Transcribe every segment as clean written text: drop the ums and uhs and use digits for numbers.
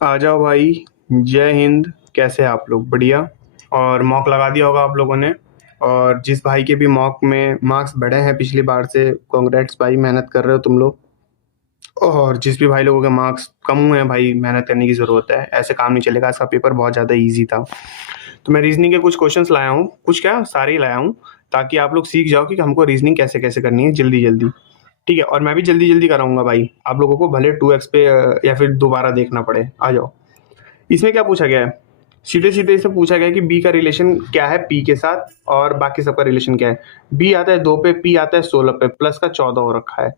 आ जाओ भाई। जय हिंद। कैसे हैं आप लोग? बढ़िया। और मॉक लगा दिया होगा आप लोगों ने। और जिस भाई के भी मॉक में मार्क्स बढ़े हैं पिछली बार से, कॉन्ग्रेट्स भाई, मेहनत कर रहे हो तुम लोग। और जिस भी भाई लोगों के मार्क्स कम हुए हैं भाई, मेहनत करने की ज़रूरत है, ऐसे काम नहीं चलेगा। इसका पेपर बहुत ज़्यादा ईजी था। तो मैं रीजनिंग के कुछ क्वेश्चंस लाया हूँ, कुछ क्या सारे ही लाया हूँ, ताकि आप लोग सीख जाओ कि हमको रीजनिंग कैसे कैसे करनी है जल्दी जल्दी। ठीक है, और मैं भी जल्दी जल्दी कराऊंगा भाई आप लोगों को, भले 2x पे या फिर दोबारा देखना पड़े। आ जाओ। इसमें क्या पूछा गया है? सीधे सीधे इसे पूछा गया है कि बी का रिलेशन क्या है पी के साथ, और बाकी सबका रिलेशन क्या है। बी आता है 2 पे, पी आता है 16 पे, प्लस का 14 हो रखा है।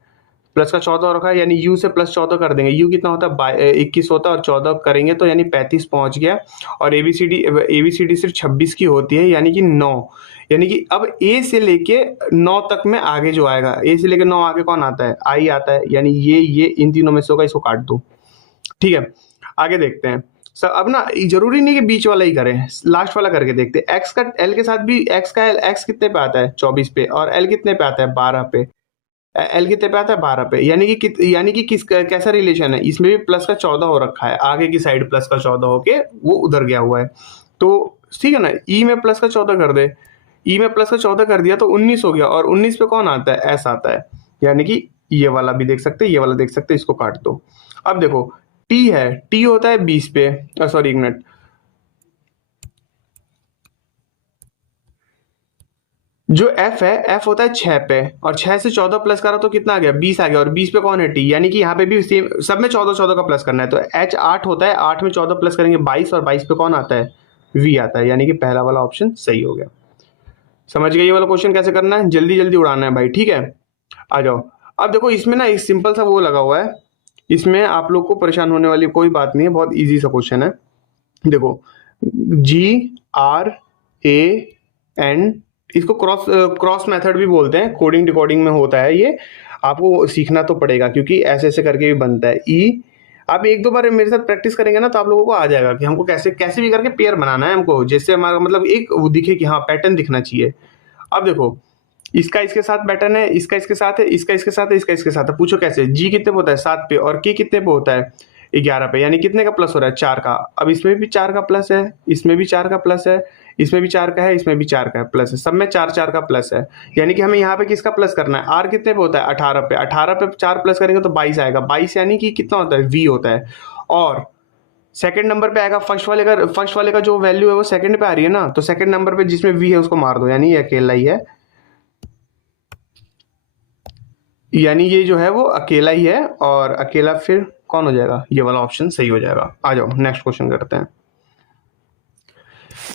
प्लस का 14 हो रखा है, यानी यू से प्लस 14 कर देंगे। यू कितना होता है? 21 होता है, और 14 करेंगे तो यानी 35 पहुंच गया। और एबीसीडी सिर्फ 26 की होती है, यानी कि 9। यानी कि अब ए से लेके 9 तक में आगे जो आएगा, ए से लेके 9 आगे कौन आता है? आई आता है। यानी ये इन तीनों में से होगा, इसको काट दो। ठीक है, आगे देखते हैं। सर अब ना जरूरी नहीं कि बीच वाला ही करें, लास्ट वाला करके देखते हैं। एक्स का एल के साथ भी, एक्स कितने पे आता है? 24 पे। और एल कितने पे आता है? 12 पे। एल कितने पे आता है? 12 पे। यानी कि किस कैसा रिलेशन है? इसमें भी प्लस का 14 हो रखा है, आगे की साइड प्लस का 14 होके वो उधर गया हुआ है। तो ठीक है ना, ई में प्लस का 14 कर दे। ई में प्लस का 14 कर दिया तो 19 हो गया, और 19 पे कौन आता है? एस आता है। यानी कि ये वाला भी देख सकते हैं, ये वाला देख सकते हैं, इसको काट दो। अब देखो, टी है, टी होता है 20 पे। सॉरी, एक मिनट। जो एफ है, एफ होता है 6 पे, और 6 से 14 प्लस करा तो कितना आ गया? 20 आ गया। और 20 पे कौन है? टी। यानी कि यहाँ पे भी सेम, सब में 14 14 का प्लस करना है। तो एच 8 होता है, 8 में 14 प्लस करेंगे 22, और 22 पे कौन आता है? वी आता है। यानी कि पहला वाला ऑप्शन सही हो गया। समझ गए ये वाला क्वेश्चन कैसे करना है? जल्दी जल्दी उड़ाना है भाई, ठीक है। आ जाओ। अब देखो, इसमें ना एक सिंपल सा वो लगा हुआ है, इसमें आप लोग को परेशान होने वाली कोई बात नहीं है, बहुत इजी सा क्वेश्चन है। देखो, जी आर ए एन, इसको क्रॉस क्रॉस मेथड भी बोलते हैं, कोडिंग डिकोडिंग में होता है ये। आपको सीखना तो पड़ेगा, क्योंकि ऐसे ऐसे करके भी बनता है। ई, आप एक दो बार मेरे साथ प्रैक्टिस करेंगे ना, तो आप लोगों को आ जाएगा कि हमको कैसे कैसे भी करके पेयर बनाना है हमको, जिससे हमारा मतलब एक वो दिखे कि हाँ पैटर्न दिखना चाहिए। अब देखो, इसका इसके साथ पैटर्न है, इसका इसके साथ है, इसका इसके साथ है, इसका इसके साथ है। पूछो कैसे? जी कितने पे होता है? 7 पे। और के कितने पे होता है? 11 पे। यानी कितने का प्लस हो रहा है? 4 का। अब इसमें भी 4 का प्लस है, इसमें भी 4 का प्लस है, इसमें भी 4 का है, इसमें भी 4 का प्लस है, सब में 4 4 का प्लस है। यानी कि हमें यहाँ पे किसका प्लस करना है? आर कितने पे होता है? 18 पे। 18 पे 4 प्लस करेंगे तो 22 आएगा। 22 यानी कि कितना होता है? वी होता है। और सेकंड नंबर पे आएगा, फर्स्ट वाले का जो वैल्यू है वो सेकंड पे आ रही है ना, तो सेकंड नंबर पे जिसमें वी है उसको मार दो, यानी ये अकेला ही है। यानी ये जो है वो अकेला ही है, और अकेला फिर कौन हो जाएगा? ये वाला ऑप्शन सही हो जाएगा। आ जाओ नेक्स्ट क्वेश्चन करते हैं।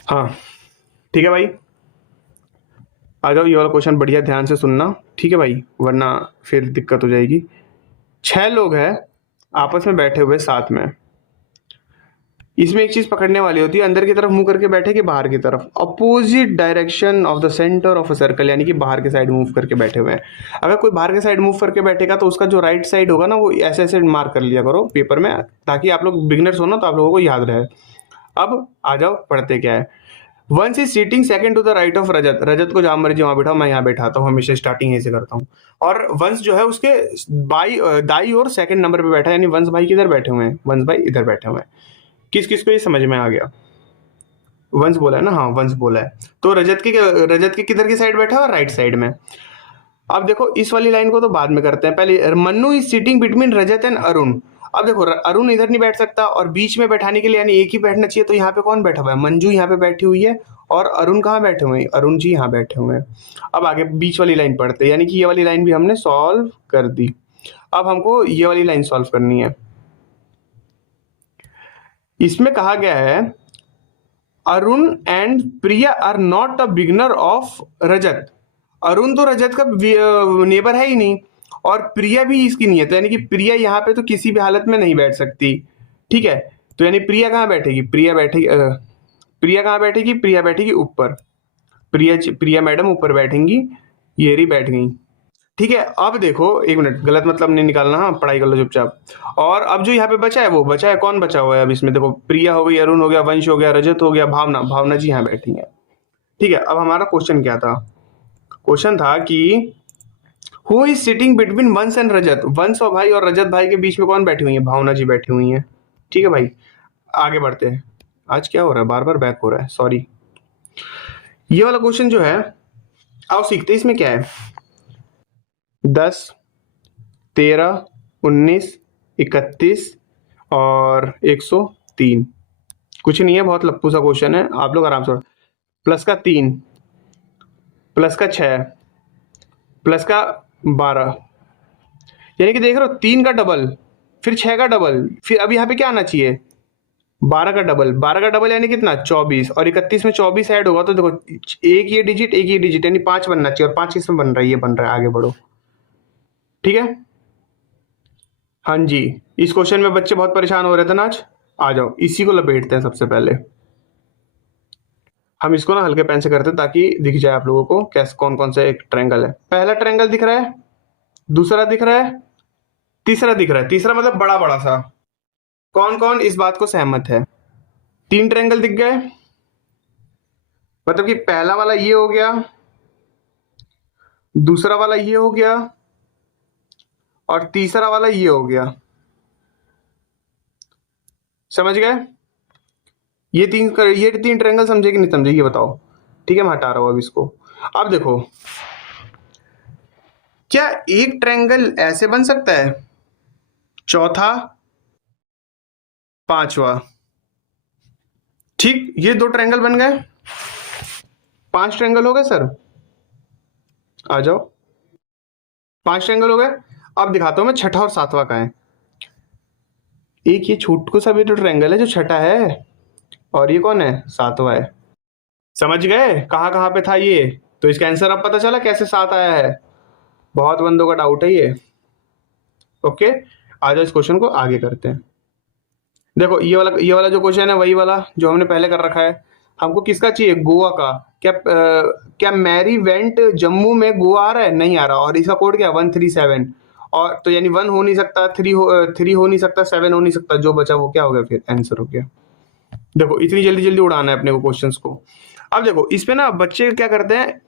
हाँ, ठीक है भाई, आ जाओ। ये वाला क्वेश्चन बढ़िया ध्यान से सुनना, ठीक है भाई, वरना फिर दिक्कत हो जाएगी। 6 लोग हैं आपस में बैठे हुए साथ में। इसमें एक चीज पकड़ने वाली होती है, अंदर की तरफ मुंह करके बैठे कि बाहर की तरफ? Opposite direction of the centre of a circle, यानी कि बाहर के साइड मूव करके बैठे हुए हैं। अगर कोई बाहर के साइड मूव करके बैठेगा तो उसका जो राइट साइड होगा ना, वो ऐसे ऐसे मार्क कर लिया करो पेपर में, ताकि आप लोग बिगनर्स हो ना, तो आप लोगों को याद रहे। अब आ जाओ, पढ़ते क्या है। Once is sitting second to the right of Rajat. Rajat को जहां मर्जी वहां बैठाओ, मैं यहाँ बैठाता हूँ, हमेशा स्टार्टिंग यहीं से करता हूँ। और वंश जो है उसके दाई और सेकंड नंबर पे बैठा है, यानी वंश भाई किधर बैठे हुए हैं? वंश भाई इधर बैठे हुए हैं। किस किस को ये समझ में आ गया? वंश बोला है ना? हाँ, वंश बोला है। तो रजत के किधर की साइड बैठा है? राइट साइड में। अब देखो, इस वाली लाइन को तो बाद में करते हैं, पहले Mannu is sitting between Rajat and Arun. अब देखो, अरुण इधर नहीं बैठ सकता, और बीच में बैठाने के लिए यानी एक ही बैठना चाहिए, तो यहाँ पे कौन बैठा हुआ है? मंजू यहाँ पे बैठी हुई है, और अरुण कहाँ बैठे हुए हैं? अरुण जी यहाँ बैठे हुए हैं। अब आगे बीच वाली लाइन पढ़ते हैं, यानी कि ये वाली लाइन भी हमने सॉल्व कर दी। अब हमको ये वाली लाइन सॉल्व करनी है। इसमें कहा गया है, Arun and Priya are not a beginner of Rajat. Arun तो रजत का नेबर है ही नहीं, और प्रिया भी इसकी नहीं है, तो यानी कि प्रिया यहाँ पे तो किसी भी हालत में नहीं बैठ सकती। ठीक है, तो यानी प्रिया कहाँ बैठेगी? प्रिया कहाँ बैठेगी? प्रिया बैठेगी ऊपर। प्रिया मैडम ऊपर बैठेंगी, ये रही बैठ गई। ठीक है, अब देखो, एक मिनट, गलत मतलब नहीं निकालना, हाँ, पढ़ाई कर लो चुपचाप। और अब जो यहाँ पे बचा है, वो बचा है, कौन बचा हुआ है अब इसमें? देखो, प्रिया हो गई, अरुण हो गया, वंश हो गया, रजत हो गया, भावना। भावना जी यहाँ बैठी है। ठीक है, अब हमारा क्वेश्चन क्या था? क्वेश्चन था कि हु इज सिटिंग बिटवीन वंश एंड रजत। वंश और भाई और रजत भाई के बीच में कौन बैठी हुई है? भावना जी बैठी हुई है। ठीक है भाई, आगे बढ़ते हैं। आज क्या हो रहा है, बार बार बैक हो रहा है, सॉरी। ये वाला क्वेश्चन जो है, आओ सीखते हैं इसमें क्या है। 10, 13, 19, 31 और 103। कुछ नहीं है, बहुत लप्पू सा क्वेश्चन है, आप लोग आराम से। प्लस का 3, प्लस का 6, प्लस का 12, यानी कि देख रहे हो 3 का डबल, फिर 6 का डबल, फिर अब यहाँ पे क्या आना चाहिए, 12 का डबल। 12 का डबल यानी कितना, 24, और 31 में 24 ऐड होगा तो देखो एक ये डिजिट यानी 5 बनना चाहिए, और 5 किसमें बन रहा है, ये बन रहा है। आगे बढ़ो, ठीक है। हाँ जी, इस क्वेश्चन में बच्चे बहुत परेशान हो रहे थे ना आज। आ जाओ इसी को लपेटते हैं। सबसे पहले हम इसको ना हल्के पेन से करते हैं ताकि दिख जाए आप लोगों को कैसे कौन कौन सा एक ट्रायंगल है। पहला ट्रायंगल दिख रहा है, दूसरा दिख रहा है, तीसरा दिख रहा है। तीसरा मतलब बड़ा बड़ा सा। कौन कौन इस बात को सहमत है? 3 ट्रायंगल दिख गए, मतलब कि पहला वाला ये हो गया, दूसरा वाला ये हो गया, और तीसरा वाला ये हो गया। समझ गए? ये तीन ट्रायंगल समझे कि नहीं समझे, ये बताओ। ठीक है, मैं हटा रहा हूं अब इसको। अब देखो, क्या एक ट्रायंगल ऐसे बन सकता है, चौथा, पांचवा, ठीक, ये 2 ट्रायंगल बन गए, 5 ट्रायंगल हो गए सर। आ जाओ, 5 ट्रायंगल हो गए। अब दिखाता हूं मैं छठा और सातवां का है। एक ये छोटू सा भी तो ट्रायंगल है जो छठा है, और ये कौन है, सातवां है। समझ गए कहां कहां पे था ये? तो इसका आंसर अब पता चला कैसे 7 आया है। बहुत बंदों का डाउट है ये। ओके, आ जाओ इस क्वेश्चन को आगे करते हैं। देखो ये वाला जो क्वेश्चन है वही वाला जो हमने पहले कर रखा है। हमको किसका चाहिए, गोवा का। क्या मैरी वेंट जम्मू में गोवा आ रहा है, नहीं आ रहा, और इसका कोड क्या है, 137। और तो यानी 1 हो नहीं सकता, 3 हो नहीं सकता, 7 हो नहीं सकता, जो बचा वो क्या हो गया, फिर आंसर हो गया। देखो इतनी जल्दी जल्दी उड़ाना है अपने को क्वेश्चंस को। अब देखो इसमें ना बच्चे क्या करते हैं,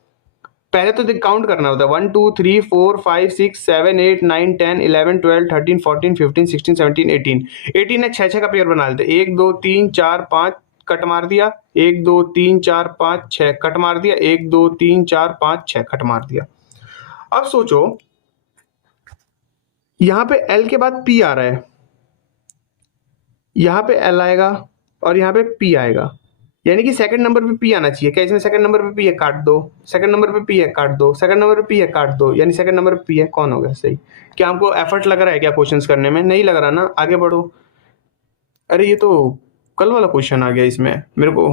पहले तो काउंट करना होता है, 1 2 3 4 5 6 7 8 9 10 11 12 13 14 15 16 17 18। 18 है, 6 6 का पेयर बना लेते, 1 2 3 4 5 कट मार दिया, 1 2 3 4 5 6 कट मार दिया, 1 2 3 4 5 6 कट मार दिया। अब सोचो यहां पे L के बाद P आ रहा है, यहां पे L आएगा और यहां पे P आएगा, यानी कि सेकंड नंबर पे P आना चाहिए। क्या इसमें सेकंड नंबर पे P है, काट दो। सेकंड नंबर पे P है, काट दो। सेकंड नंबर पे P है, काट दो, यानी सेकंड नंबर पे P है। कौन हो गया सही? क्या हमको एफर्ट लग रहा है क्या क्वेश्चंस करने में? नहीं लग रहा ना, आगे बढ़ो। अरे ये तो कल वाला क्वेश्चन आ गया इसमें मेरे को।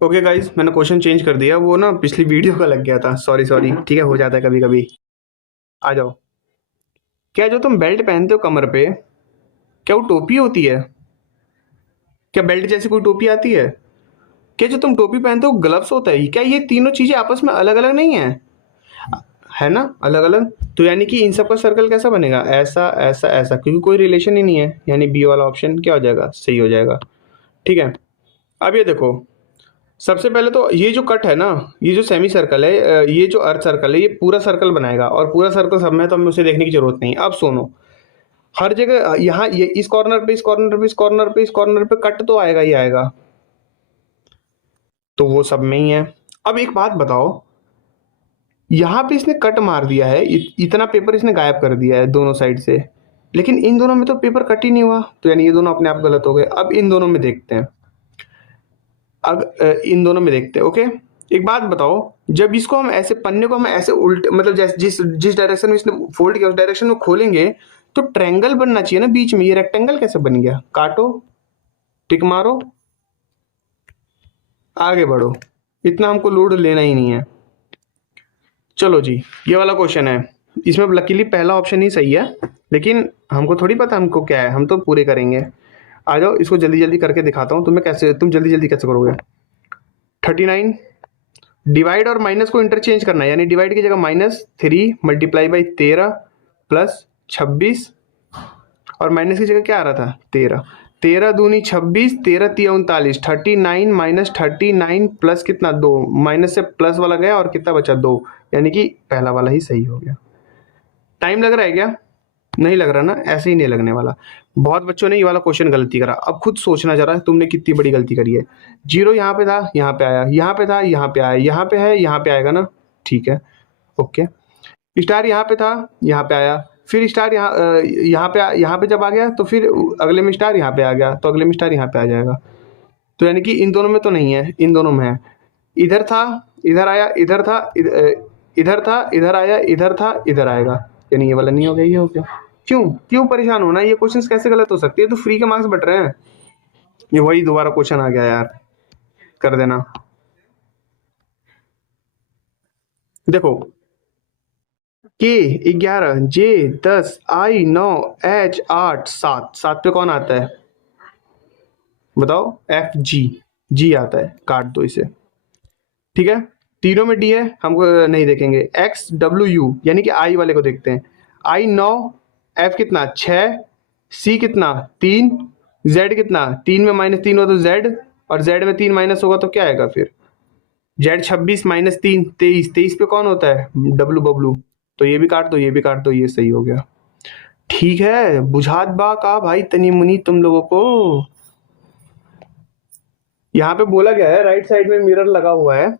ओके गाइज, मैंने क्वेश्चन चेंज कर दिया, वो ना पिछली वीडियो का लग गया था, सॉरी सॉरी। ठीक है, हो जाता है कभी कभी। आ जाओ, क्या जो तुम बेल्ट पहनते हो कमर पे, क्या वो टोपी होती है? क्या बेल्ट जैसी कोई टोपी आती है? क्या जो तुम टोपी पहनते हो ग्लव्स होता है? क्या ये तीनों चीजें आपस में अलग अलग नहीं है ना, अलग अलग। तो यानी कि इन सब का सर्कल कैसा बनेगा, ऐसा ऐसा ऐसा, क्योंकि कोई रिलेशन ही नहीं है, यानी बी वाला ऑप्शन क्या हो जाएगा, सही हो जाएगा। ठीक है, अब ये देखो, सबसे पहले तो ये जो कट है ना, ये जो सेमी सर्कल है, ये जो अर्थ सर्कल है, ये पूरा सर्कल बनाएगा, और पूरा सर्कल सब में तो हमें उसे देखने की जरूरत नहीं। अब सुनो, हर जगह यहाँ ये इस कॉर्नर पे, इस कॉर्नर पे, इस कॉर्नर पे, इस कॉर्नर पे कट तो आएगा ही आएगा, तो वो सब में ही है। अब एक बात बताओ, यहां पे इसने कट मार दिया है, इतना पेपर इसने गायब कर दिया है दोनों साइड से, लेकिन इन दोनों में तो पेपर कट ही नहीं हुआ, तो यानी ये दोनों अपने आप गलत हो गए। अब इन दोनों में देखते हैं, अब इन दोनों में देखते हैं। ओके, एक बात बताओ, जब इसको हम ऐसे पन्ने को हम ऐसे उल्टे, मतलब जैसे जिस जिस डायरेक्शन में इसने फोल्ड किया उस डायरेक्शन में खोलेंगे तो ट्रायंगल बनना चाहिए ना बीच में, ये रेक्टेंगल कैसे बन गया? काटो, टिक मारो, आगे बढ़ो, इतना हमको लोड लेना ही नहीं है। चलो जी, ये वाला क्वेश्चन है, इसमें लकीली पहला ऑप्शन ही सही है, लेकिन हमको थोड़ी पता हमको क्या है, हम तो पूरे करेंगे। आ जाओ इसको जल्दी जल्दी करके दिखाता हूँ तुम्हें कैसे, तुम जल्दी जल्दी कैसे करोगे। 39, डिवाइड और माइनस को इंटरचेंज करना है, यानी डिवाइड की जगह -3 मल्टीप्लाई बाई 13 प्लस 26, और माइनस की जगह क्या आ रहा था, 13। 13 दूनी 26, 13 तिया 39, 39 माइनस 39 प्लस कितना, 2, माइनस से प्लस वाला गया और कितना बचा, 2, यानी कि पहला वाला ही सही हो गया। टाइम लग रहा है क्या? नहीं लग रहा ना, ऐसे ही नहीं लगने वाला। बहुत बच्चों ने ये वाला क्वेश्चन गलती करा। अब खुद सोचना जरा तुमने कितनी बड़ी गलती करी है। जीरो यहाँ पे था, यहाँ पे आया, यहाँ पे था, यहाँ पे आया, यहाँ पे है, यहाँ पे आएगा ना, ठीक है, ओके। स्टार यहाँ पे था, यहाँ पे आया, फिर स्टार यहाँ पे जब आ गया तो फिर अगले में स्टार यहाँ पे आ गया, तो अगले में स्टार यहाँ पे आ जाएगा। तो यानी कि इन दोनों में तो नहीं है, इन दोनों में है। इधर था, इधर आया, इधर था, इधर था, इधर आया, इधर था, इधर आएगा, यानी ये वाला नहीं हो गया, ये हो गया। क्यों क्यों परेशान होना, ये क्वेश्चंस कैसे गलत हो सकते हैं, तो फ्री के मार्क्स बट रहे हैं। ये वही दोबारा क्वेश्चन आ गया यार, कर देना। देखो, के 11, जे 10, आई 9, एच 8, 7, 7 पे कौन आता है बताओ, एफ जी, जी आता है, काट दो इसे, ठीक है। तीनों में डी है, हमको नहीं देखेंगे। एक्स डब्ल्यू यू यानी कि आई वाले को देखते हैं। आई 9, एफ कितना 6, सी कितना 3, जेड कितना 3 में -3 हो तो जेड, और जेड में 3 माइनस होगा तो क्या आएगा फिर, जेड 26 -3 23, 23 पे कौन होता है डब्लू बबलू, तो ये भी काट दो, ये भी काट दो, ये सही हो गया। ठीक है, बुझात बा का भाई तनी मुनी तुम लोगों को। यहाँ पे बोला गया है राइट साइड में मिरर लगा हुआ है,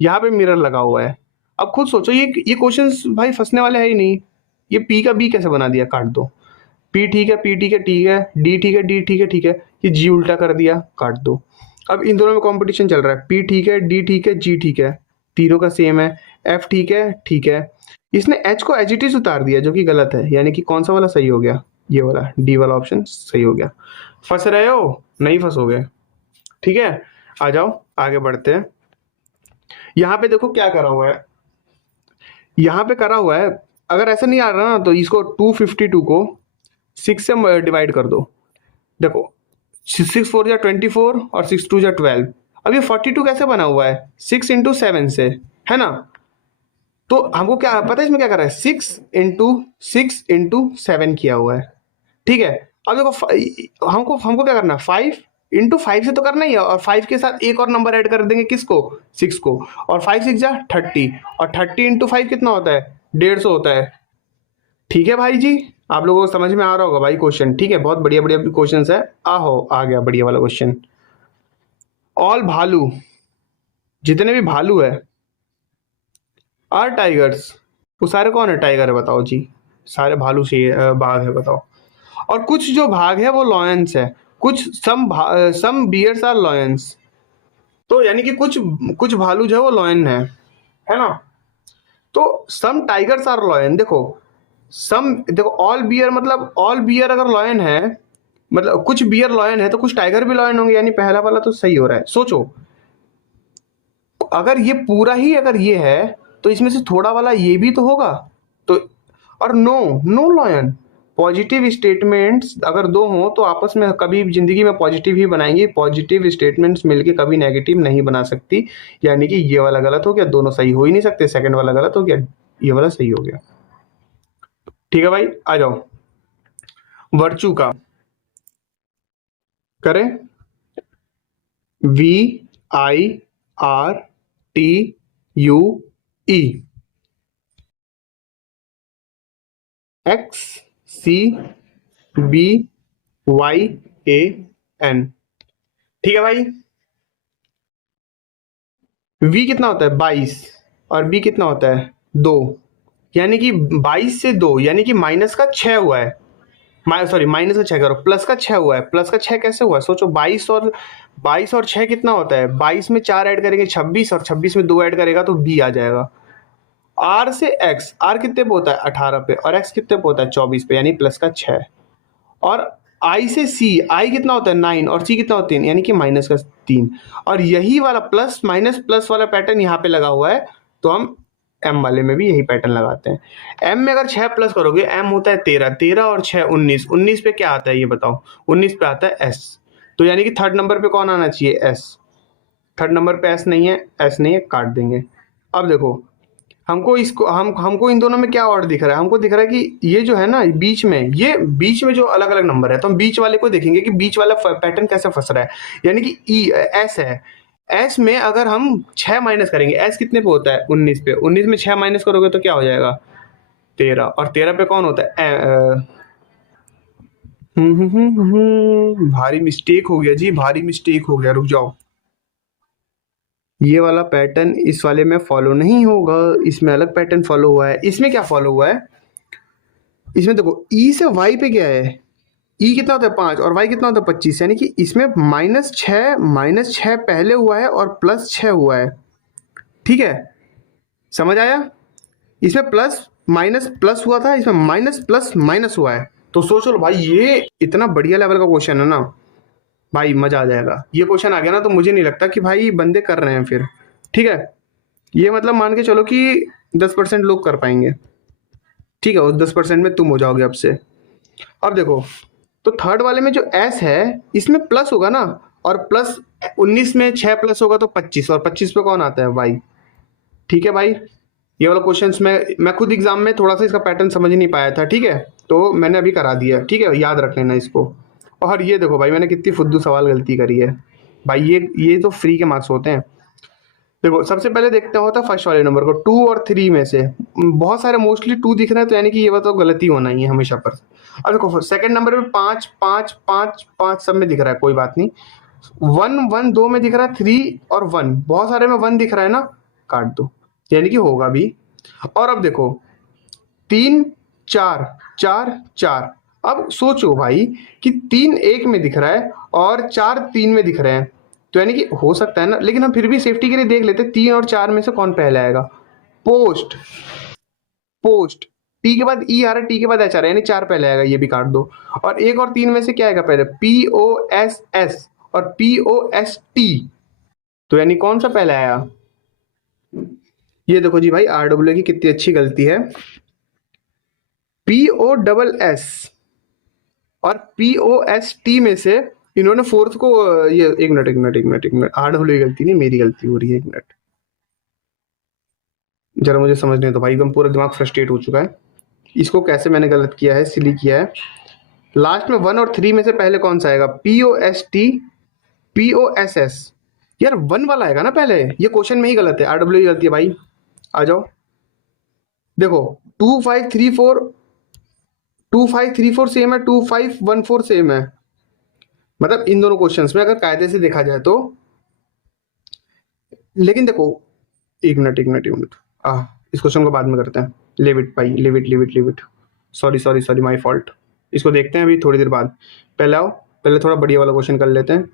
यहाँ पे मिरर लगा हुआ है। अब खुद सोचो, ये क्वेश्चंस भाई फंसने वाले है ही नहीं। ये पी का बी कैसे बना दिया, काट दो। पी ठीक है, पी ठीक है, ठीक है, डी ठीक है, डी ठीक है, ठीक है, ये जी उल्टा कर दिया, काट दो। अब इन दोनों में कंपटीशन चल रहा है, पी ठीक है, डी ठीक है, जी ठीक है, तीनों का सेम है। एफ ठीक है, ठीक है, इसने एच को एच इट इज उतार दिया जो कि गलत है, यानी कि कौन सा वाला सही हो गया, ये वाला डी वाला ऑप्शन सही हो गया। फंस रहे हो, नहीं फंसोगे, ठीक है। आ जाओ आगे बढ़ते हैं। यहाँ पे देखो क्या करा हुआ है, यहाँ पे करा हुआ है, अगर ऐसा नहीं आ रहा ना तो इसको 252 को 6 से डिवाइड कर दो। देखो 6 4 जा 24 और 6 2 जा 12। अब ये 42 कैसे बना हुआ है, 6 इंटू 7 से, है ना। तो हमको क्या पता है इसमें क्या कर रहा है, 6 इंटू 7 किया हुआ है, ठीक है। अब देखो हमको हमको क्या करना है, 5 इंटू 5 से तो करना ही है, और 5 के साथ एक और नंबर ऐड कर देंगे, किसको, 6 को, और 5 6 जा 30, और 30 इंटू 5 कितना होता है, 150 होता है। ठीक है भाई जी, आप लोगों को समझ में आ रहा होगा भाई क्वेश्चन, ठीक है, बहुत बढ़िया बढ़िया क्वेश्चन है। आहो आ गया बढ़िया वाला क्वेश्चन। ऑल भालू, जितने भी भालू है, आर टाइगर्स, वो सारे कौन है, टाइगर है, बताओ जी, सारे भालू से बाघ है, बताओ। और कुछ जो भाग है वो लॉयंस है, कुछ सम बियर्स आर लॉयंस, तो यानी कि कुछ कुछ भालू जो है वो लॉयन है ना। तो सम टाइगर्स आर लॉयन, देखो देखो ऑल बियर, मतलब ऑल बियर अगर लॉयन है, मतलब कुछ बियर लॉयन है तो कुछ टाइगर भी लॉयन होंगे, यानी पहला वाला तो सही हो रहा है। सोचो, अगर ये पूरा ही अगर ये है तो इसमें से थोड़ा वाला ये भी तो होगा, तो और नो लॉयन, पॉजिटिव स्टेटमेंट्स अगर दो हों तो आपस में कभी जिंदगी में पॉजिटिव ही बनाएंगे, पॉजिटिव स्टेटमेंट्स मिलके कभी नेगेटिव नहीं बना सकती, यानी कि ये वाला गलत हो गया, दोनों सही हो ही नहीं सकते, सेकंड वाला गलत हो गया, ये वाला सही हो गया। ठीक है भाई, आ जाओ वर्चू का करें, VIRTUE, XCBYAN, ठीक है भाई। V कितना होता है 22, और B कितना होता है 2, यानी कि 22 से 2 यानी कि माइनस का 6 हुआ है, सॉरी माइनस का 6 करो, प्लस का 6 हुआ है, प्लस का 6 कैसे हुआ है, सोचो 22 और 6 कितना होता है, 22 में 4 ऐड करेंगे 26, और 26 में 2 ऐड करेगा तो B आ जाएगा। R से X, R कितने पे होता है 18 पे, और X कितने पे होता है 24 पे, यानी प्लस का 6, और I से C, I कितना होता है 9, और C कितना होता है 3, यानी कि माइनस का 3, और यही वाला प्लस माइनस प्लस वाला पैटर्न यहाँ पे लगा हुआ है, तो हम M वाले में भी यही पैटर्न लगाते हैं। M में अगर 6 प्लस करोगे, M होता है 13, 13 और 6 19, 19 पे क्या आता है ये बताओ, 19 पे आता है S, तो यानी कि थर्ड नंबर पे कौन आना चाहिए, S, थर्ड नंबर पे S नहीं है, S नहीं है, काट देंगे। अब देखो हमको इसको हमको इन दोनों में क्या और दिख रहा है, हमको दिख रहा है कि ये जो है ना बीच में, ये बीच में जो अलग अलग नंबर है, तो हम बीच वाले को देखेंगे कि बीच वाला पैटर्न कैसे फंस रहा है, यानी कि S है, S में अगर हम 6 माइनस करेंगे, S कितने पे होता है 19 पे, 19 में 6 माइनस करोगे तो क्या हो जाएगा, 13, और 13 पे कौन होता है? भारी मिस्टेक हो गया जी, भारी मिस्टेक हो गया, रुक जाओ। ये वाला पैटर्न इस वाले में फॉलो नहीं होगा, इसमें अलग पैटर्न फॉलो हुआ है। इसमें क्या फॉलो हुआ है? इसमें देखो ई से वाई पे क्या है, ई कितना होता है 5 और वाई कितना होता है 25, यानी कि इसमें -6 पहले हुआ है और +6 हुआ है। ठीक है, समझ आया? इसमें प्लस माइनस प्लस हुआ था, इसमें माइनस प्लस माइनस हुआ है। तो सोच लो भाई, ये इतना बढ़िया लेवल का क्वेश्चन है ना भाई, मजा आ जाएगा। ये क्वेश्चन आ गया ना तो मुझे नहीं लगता कि भाई बंदे कर रहे हैं फिर। ठीक है, ये मतलब मान के चलो कि 10% लोग कर पाएंगे। ठीक है, उस 10% में तुम हो जाओगे अब से। अब देखो, तो थर्ड वाले में जो एस है इसमें प्लस होगा ना, और प्लस 19 में 6 प्लस होगा तो 25, और 25 पे कौन आता है? वाई। ठीक है भाई, ये वाला क्वेश्चन मैं खुद एग्जाम में थोड़ा सा इसका पैटर्न समझ नहीं पाया था। ठीक है, तो मैंने अभी करा दिया। ठीक है, याद रख लेना इसको। और ये देखो भाई, मैंने कितनी फुद्दू सवाल गलती करी है भाई। ये तो फ्री के मार्क्स होते हैं। देखो, सबसे पहले देखते होता फर्स्ट वाले नंबर को, 2 और 3 में से बहुत सारे मोस्टली 2 दिख रहे हैं, तो यानी कि ये तो गलती होना ही है हमेशा पर। अब देखो सेकंड नंबर पे 5 5 5 5 सब में दिख रहा है, कोई बात नहीं। 1 1 2 में दिख रहा है, 3 और 1 बहुत सारे में 1 दिख रहा है ना, काट दो, यानी कि होगा भी। और अब देखो 3 4 4 4, अब सोचो भाई कि 3 1 में दिख रहा है और 4 3 में दिख रहे हैं, तो यानी कि हो सकता है ना, लेकिन हम फिर भी सेफ्टी के लिए देख लेते 3 और 4 में से कौन पहले आएगा। पोस्ट, पोस्ट, टी के बाद ई आ रहा है, टी के बाद एच आ रहा है, यानी 4 पहले आएगा, ये भी काट दो। और 1 और 3 में से क्या आएगा पहले? पी ओ एस एस और पी ओ एस टी, तो यानी कौन सा पहले आया? ये देखो जी भाई, आर डब्ल्यू की कितनी अच्छी गलती है। पी ओ डबल एस और पी ओ एस टी में से इन्होंने फोर्थ को ये एक मिनट एक मिनट एक मिनट एक मिनट, आर डब्ल्यू की गलती नहीं, मेरी गलती हो रही है, एक मिनट जरा मुझे समझने दो भाई, एकदम पूरा दिमाग फ्रस्ट्रेट हो चुका है। इसको कैसे मैंने गलत किया है, सिली किया है। लास्ट में 1 और 3 में से पहले कौन सा आएगा? P O S T, P O S S, यार 1 वाला आएगा ना पहले, ये क्वेश्चन में ही गलत है, आर डब्ल्यू की गलती है भाई। आ जाओ, देखो 2534 2534 सेम है, 2514 सेम है, मतलब इन दोनों क्वेश्चंस में अगर कायदे से देखा जाए तो। लेकिन देखो, एक मिनट एक मिनट एक मिनट, इस क्वेश्चन को बाद में करते हैं। लिव इट भाई, live it live it live it, sorry sorry sorry, my fault. इसको देखते हैं अभी थोड़ी देर बाद। पहले आओ, पहले थोड़ा बढ़िया वाला क्वेश्चन कर लेते हैं।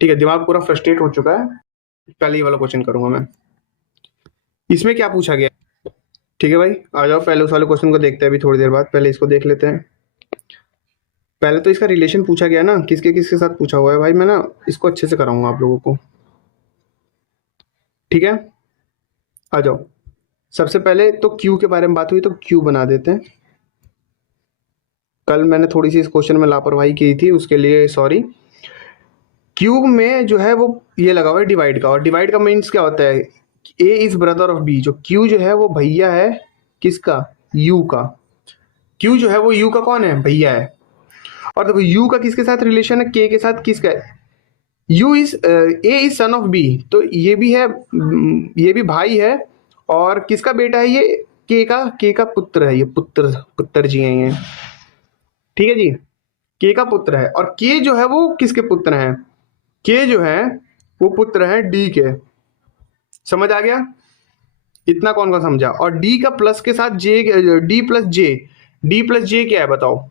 ठीक है, दिमाग पूरा फ्रस्ट्रेट हो चुका है, पहले ये वाला क्वेश्चन करूंगा मैं। इसमें क्या पूछा गया? ठीक है भाई, आ जाओ, पहले उस वाले क्वेश्चन को देखते हैं अभी थोड़ी देर बाद, पहले इसको देख लेते हैं। पहले तो इसका रिलेशन पूछा गया ना, किसके किसके साथ पूछा हुआ है भाई, मैं ना इसको अच्छे से कराऊंगा आप लोगों को। ठीक है, आ जाओ। सबसे पहले तो क्यू के बारे में बात हुई, तो क्यू बना देते हैं। कल मैंने थोड़ी सी इस क्वेश्चन में लापरवाही की थी, उसके लिए सॉरी। क्यूब में जो है वो ये लगा हुआ है डिवाइड का, और डिवाइड का मीन्स क्या होता है? ए इज ब्रदर ऑफ बी, जो क्यू जो है वो भैया है किसका? यू का। क्यू जो है वो यू का कौन है? भैया है। और देखो यू का किसके साथ रिलेशन है? के साथ। किसका? U is A is son of B, तो ये भी है, ये भी भाई है। और किसका बेटा है ये? के का पुत्र है, ये पुत्र पुत्र जी हैं ये। ठीक है जी, के का पुत्र है। और के जो है वो किसके पुत्र हैं? के जो है वो पुत्र है डी के। समझ आ गया? इतना कौन कौन समझा? और डी का प्लस के साथ जे, डी प्लस जे, डी प्लस जे क्या है बताओ?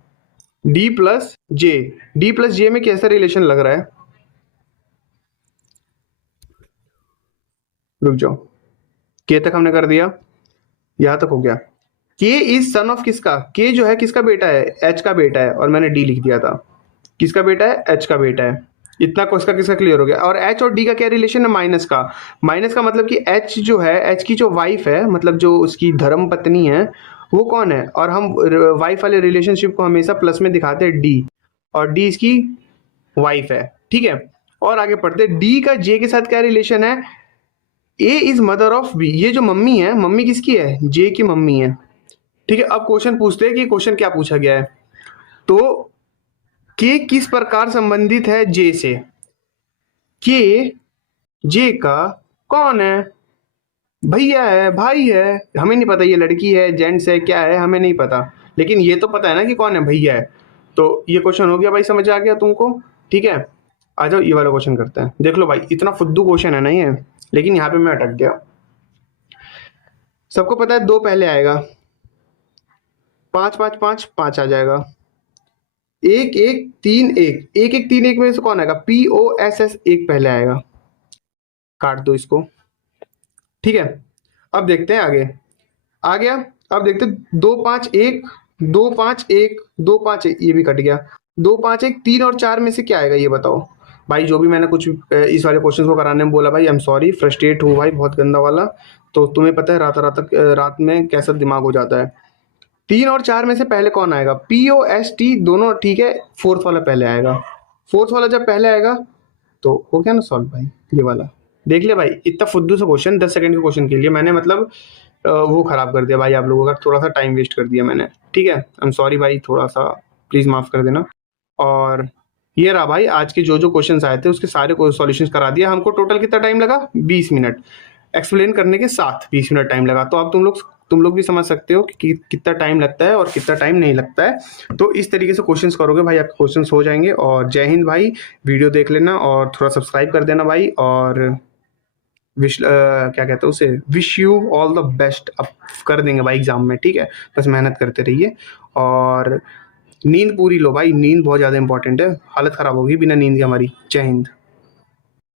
डी प्लस जे, डी प्लस जे में कैसा रिलेशन लग रहा है? रुक जाओ, के तक हमने कर दिया, यहां तक हो गया। के इज सन ऑफ किसका? के जो है किसका बेटा है? एच का बेटा है, और मैंने डी लिख दिया था। किसका बेटा है? एच का बेटा है। इतना किसका किसका क्लियर हो गया। और एच और डी का क्या रिलेशन है? माइनस का। माइनस का मतलब कि एच जो है, एच की जो वाइफ है, मतलब जो उसकी धर्म पत्नी है, वो कौन है? और हम वाइफ वाले रिलेशनशिप को हमेशा प्लस में दिखाते हैं, डी, और डी इसकी वाइफ है। ठीक है, और आगे पढ़ते, डी का जे के साथ क्या रिलेशन है? ए इज मदर ऑफ बी, ये जो मम्मी है, मम्मी किसकी है? जे की मम्मी है। ठीक है, अब क्वेश्चन पूछते हैं कि क्वेश्चन क्या पूछा गया है। तो के किस प्रकार संबंधित है जे से? के जे का कौन है? भैया है, भाई है, हमें नहीं पता ये लड़की है, जेंट्स है, क्या है, हमें नहीं पता, लेकिन ये तो पता है ना कि कौन है, भैया है। तो ये क्वेश्चन हो गया भाई, समझ आ गया तुमको? ठीक है, आ जाओ ये वाला क्वेश्चन करते हैं। देख लो भाई, इतना फुद्दू क्वेश्चन है ना ये, लेकिन यहाँ पे मैं अटक गया। सबको पता है दो पहले आएगा, पाँच पाँच पाँच पाँच आ जाएगा, एक एक तीन एक, एक एक तीन एक में से कौन आएगा? POSS, एक पहले आएगा, काट दो इसको। ठीक है, अब देखते हैं आगे। आ गया। अब देखते हैं, दो पाँच एक, दो पाँच एक, दो पाँच एक, ये भी कट गया। दो पाँच एक, तीन और चार में से क्या आएगा ये बताओ। भाई जो भी मैंने कुछ इस वाले क्वेश्चन को कराने में बोला भाई, आई एम सॉरी, फ्रस्ट्रेट हूँ भाई, बहुत गंदा वाला। तो तुम्हें पता है रात रात तक रात में कैसा दिमाग हो जाता है। तीन और चार में से पहले कौन आएगा? POST दोनों ठीक है, फोर्थ वाला पहले आएगा। फोर्थ वाला जब पहले आएगा तो हो गया ना सॉल्व भाई, ये वाला। देख लिया भाई, इतना फुद्दू सा क्वेश्चन 10 सेकंड के क्वेश्चन के लिए मैंने मतलब वो खराब कर दिया भाई आप लोगों का, थोड़ा सा टाइम वेस्ट कर दिया मैंने। ठीक है, आई एम सॉरी भाई, थोड़ा सा प्लीज माफ कर देना। और ये रहा भाई, आज के जो जो क्वेश्चंस आए थे उसके सारे को सॉल्यूशंस करा दिया। हमको टोटल कितना टाइम लगा? 20 मिनट। एक्सप्लेन करने के साथ 20 मिनट टाइम लगा। तो अब तुम लोग भी समझ सकते हो कि कितना टाइम लगता है और कितना टाइम नहीं लगता है। तो इस तरीके से क्वेश्चंस करोगे भाई, आपके क्वेश्चंस हो जाएंगे। और जय हिंद भाई, वीडियो देख लेना और थोड़ा सब्सक्राइब कर देना भाई। और क्या कहते हैं उसे, wish you all the best. अब कर देंगे भाई एग्जाम में, ठीक है, बस मेहनत करते रहिए। और नींद पूरी लो भाई, नींद बहुत ज़्यादा इंपॉर्टेंट है, हालत ख़राब होगी बिना नींद के हमारी। जय हिंद।